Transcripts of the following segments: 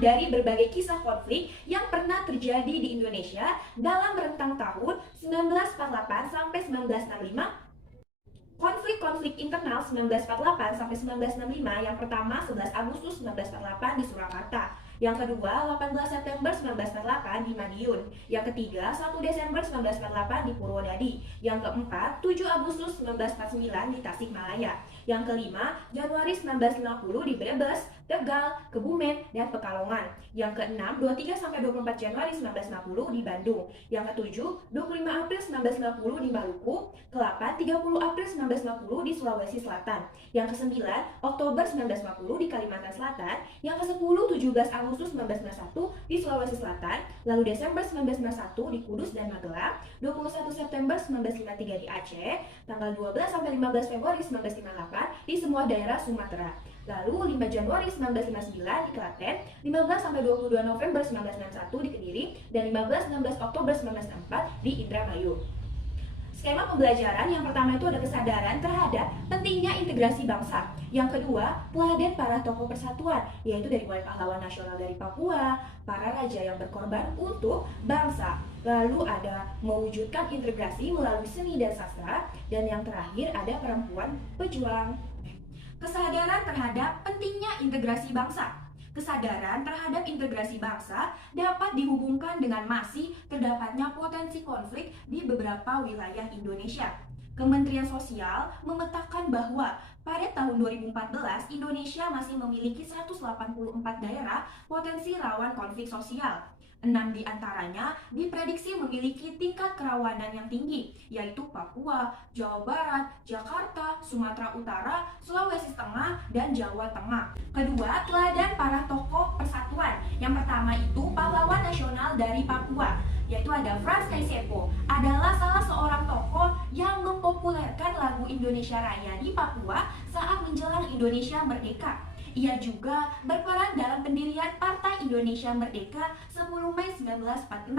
dari berbagai kisah konflik yang pernah terjadi di Indonesia dalam rentang tahun 1948 sampai 1965. Konflik-konflik internal 1948 sampai 1965, yang pertama 11 Agustus 1948 di Surakarta, yang kedua 18 September 1948 di Madiun, yang ketiga 1 Desember 1948 di Purwodadi, yang keempat 7 Agustus 1949 di Tasikmalaya, yang kelima Januari 1950 di Brebes, Tegal, Kebumen, dan Pekalongan, yang keenam 23 sampai 24 Januari 1950 di Bandung, yang ketujuh 25 April 1950 di Maluku, ke-8 30 April 1950 di Sulawesi Selatan, yang ke-9 Oktober 1950 di Kalimantan Selatan, yang ke-10 17 Agustus 1991 di Sulawesi Selatan, lalu Desember 1991 di Kudus dan Magelang, 21 September 1953 di Aceh, tanggal 12 sampai 15 Februari 1958 di semua daerah Sumatera. Lalu 5 Januari 1959 di Klaten, 15 sampai 22 November 1961 di Kediri, dan 15-16 Oktober 1964 di Indramayu. Skema pembelajaran yang pertama itu ada kesadaran terhadap pentingnya integrasi bangsa. Yang kedua, teladan para tokoh persatuan, yaitu dari mulai pahlawan nasional dari Papua, para raja yang berkorban untuk bangsa. Lalu ada mewujudkan integrasi melalui seni dan sastra, dan yang terakhir ada perempuan pejuang. Kesadaran terhadap pentingnya integrasi bangsa. Kesadaran terhadap integrasi bangsa dapat dihubungkan dengan masih terdapatnya potensi konflik di beberapa wilayah Indonesia. Kementerian Sosial memetakan bahwa pada tahun 2014 Indonesia masih memiliki 184 daerah potensi rawan konflik sosial. 6 di antaranya diprediksi memiliki tingkat kerawanan yang tinggi, yaitu Papua, Jawa Barat, Jakarta, Sumatera Utara, Sulawesi Tengah, dan Jawa Tengah. Kedua, teladan para tokoh persatuan. Yang pertama itu pahlawan nasional dari Papua, yaitu ada Frans Kaisepo, adalah salah seorang tokoh yang mempopulerkan lagu Indonesia Raya di Papua saat menjelang Indonesia merdeka. Ia juga berperan dalam pendirian Partai Indonesia Merdeka 10 Mei 1946.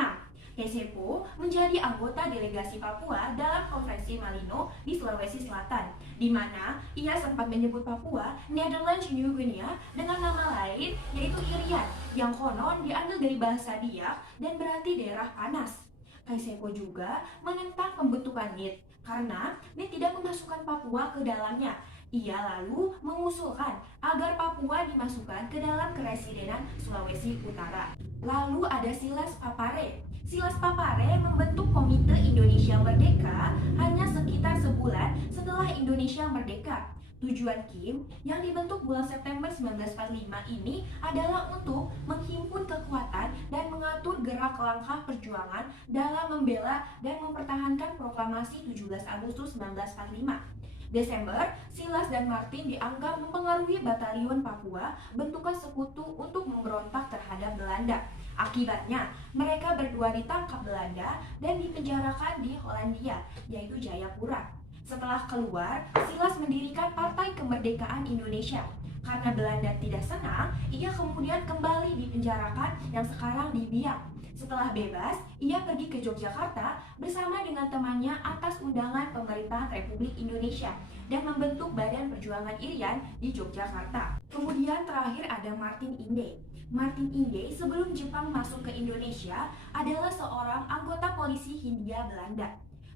Kaisepo menjadi anggota delegasi Papua dalam konferensi Malino di Sulawesi Selatan, di mana ia sempat menyebut Papua Netherlands New Guinea dengan nama lain yaitu Irian, yang konon diambil dari bahasa Biak dan berarti daerah panas. Kaisepo juga menentang pembentukan NIT karena NIT tidak memasukkan Papua ke dalamnya. Ia lalu mengusulkan agar Papua dimasukkan ke dalam Keresidenan Sulawesi Utara. Lalu ada Silas Papare. Silas Papare membentuk Komite Indonesia Merdeka hanya sekitar sebulan setelah Indonesia merdeka. Tujuan KIM yang dibentuk bulan September 1945 ini adalah untuk menghimpun kekuatan dan mengatur gerak langkah perjuangan dalam membela dan mempertahankan proklamasi 17 Agustus 1945. Desember, Silas dan Martin dianggap mempengaruhi batalion Papua bentukan sekutu untuk memberontak terhadap Belanda. Akibatnya, mereka berdua ditangkap Belanda dan dipenjarakan di Hollandia, yaitu Jayapura. Setelah keluar, Silas mendirikan Partai Kemerdekaan Indonesia. Karena Belanda tidak senang, ia kemudian kembali dipenjarakan yang sekarang di Biak. Setelah bebas, ia pergi ke Yogyakarta bersama dengan temannya atas undangan pemerintah Republik Indonesia dan membentuk Badan Perjuangan Irian di Yogyakarta. Kemudian terakhir ada Martin Inde. Martin Inde sebelum Jepang masuk ke Indonesia adalah seorang anggota polisi Hindia Belanda.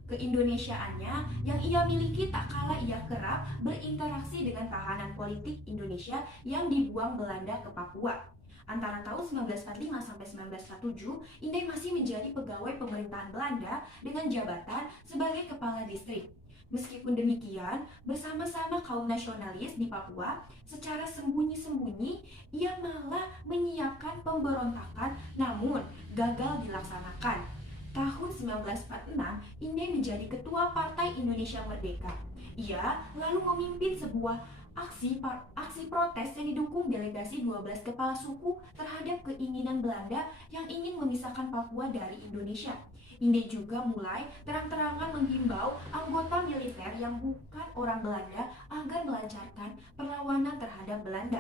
Keindonesiaannya yang ia miliki tak kalah ia kerap berinteraksi dengan tahanan politik Indonesia yang dibuang Belanda ke Papua. Antara tahun 1945 sampai 1947, Inde masih menjadi pegawai pemerintahan Belanda dengan jabatan sebagai kepala distrik. Meskipun demikian, bersama-sama kaum nasionalis di Papua, secara sembunyi-sembunyi, ia malah menyiapkan pemberontakan namun gagal dilaksanakan. Tahun 1946, Inde menjadi ketua Partai Indonesia Merdeka. Ia lalu memimpin sebuah aksi protes yang didukung delegasi 12 kepala suku terhadap keinginan Belanda yang ingin memisahkan Papua dari Indonesia. Inde juga mulai terang-terangan menghimbau anggota militer yang bukan orang Belanda agar melancarkan perlawanan terhadap Belanda.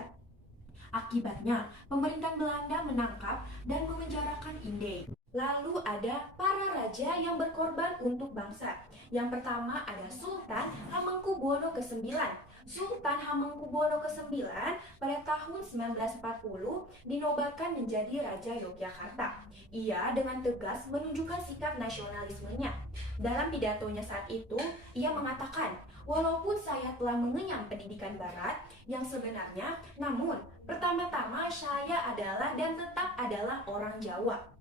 Akibatnya, pemerintahan Belanda menangkap dan memenjarakan Inde. Lalu ada para raja raja yang berkorban untuk bangsa. Yang pertama ada Sultan Hamengkubuwono ke-9. Sultan Hamengkubuwono ke-9 pada tahun 1940 dinobatkan menjadi Raja Yogyakarta. Ia dengan tegas menunjukkan sikap nasionalismenya. Dalam pidatonya saat itu, ia mengatakan, walaupun saya telah mengenyam pendidikan barat yang sebenarnya, namun pertama-tama saya adalah dan tetap adalah orang Jawa.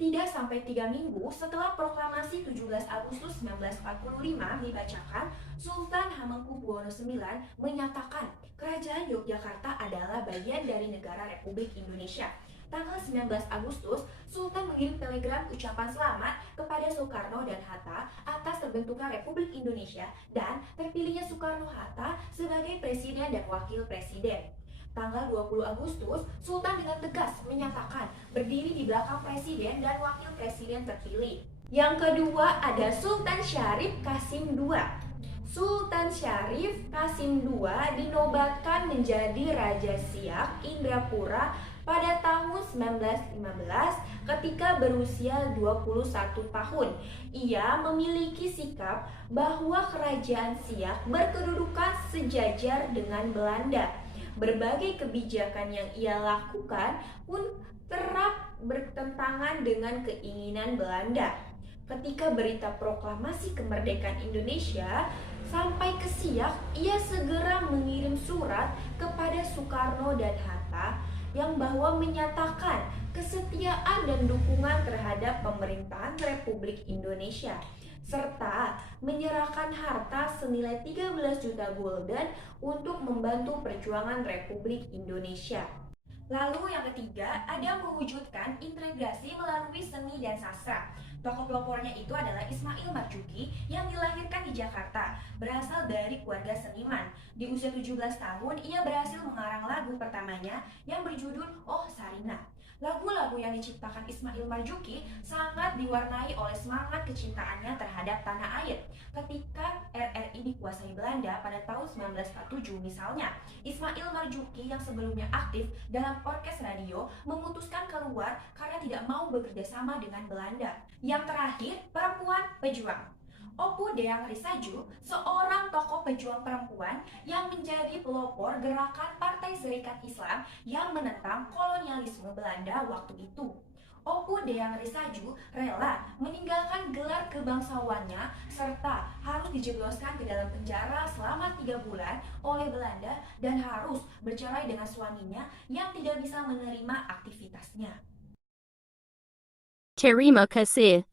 Tidak sampai 3 minggu setelah proklamasi 17 Agustus 1945 dibacakan, Sultan Hamengkubuwono IX menyatakan Kerajaan Yogyakarta adalah bagian dari negara Republik Indonesia. Tanggal 19 Agustus, Sultan mengirim telegram ucapan selamat kepada Soekarno dan Hatta atas terbentuknya Republik Indonesia dan terpilihnya Soekarno-Hatta sebagai presiden dan wakil presiden. Tanggal 20 Agustus, Sultan dengan tegas menyatakan berdiri di belakang presiden dan wakil presiden terpilih. Yang kedua ada Sultan Syarif Qasim II. Sultan Syarif Qasim II dinobatkan menjadi Raja Siak Indrapura pada tahun 1915 ketika berusia 21 tahun. Ia memiliki sikap bahwa kerajaan Siak berkedudukan sejajar dengan Belanda. Berbagai kebijakan yang ia lakukan pun kerap bertentangan dengan keinginan Belanda. Ketika berita proklamasi kemerdekaan Indonesia sampai ke Siak, ia segera mengirim surat kepada Soekarno dan Hatta yang bahwa menyatakan kesetiaan dan dukungan terhadap pemerintahan Republik Indonesia serta menyerahkan harta senilai 13 juta gulden untuk membantu perjuangan Republik Indonesia. Lalu yang ketiga, ada mewujudkan integrasi melalui seni dan sastra. Tokoh pelopornya itu adalah Ismail Marzuki yang dilahirkan di Jakarta, berasal dari keluarga seniman. Di usia 17 tahun, ia berhasil mengarang lagu pertamanya yang berjudul Oh Sarina. Lagu-lagu yang diciptakan Ismail Marzuki sangat diwarnai oleh semangat kecintaannya terhadap tanah air. Ketika RRI dikuasai Belanda pada tahun 1947 misalnya, Ismail Marzuki yang sebelumnya aktif dalam orkes radio memutuskan keluar karena tidak mau bekerja sama dengan Belanda. Yang terakhir, perempuan pejuang. Opu Deang Risaju, seorang tokoh pejuang perempuan yang menjadi pelopor gerakan Partai Serikat Islam yang menentang kolonialisme Belanda waktu itu. Opu Deang Risaju rela meninggalkan gelar kebangsawannya serta harus dijebloskan ke dalam penjara selama 3 bulan oleh Belanda dan harus bercerai dengan suaminya yang tidak bisa menerima aktivitasnya. Terima kasih.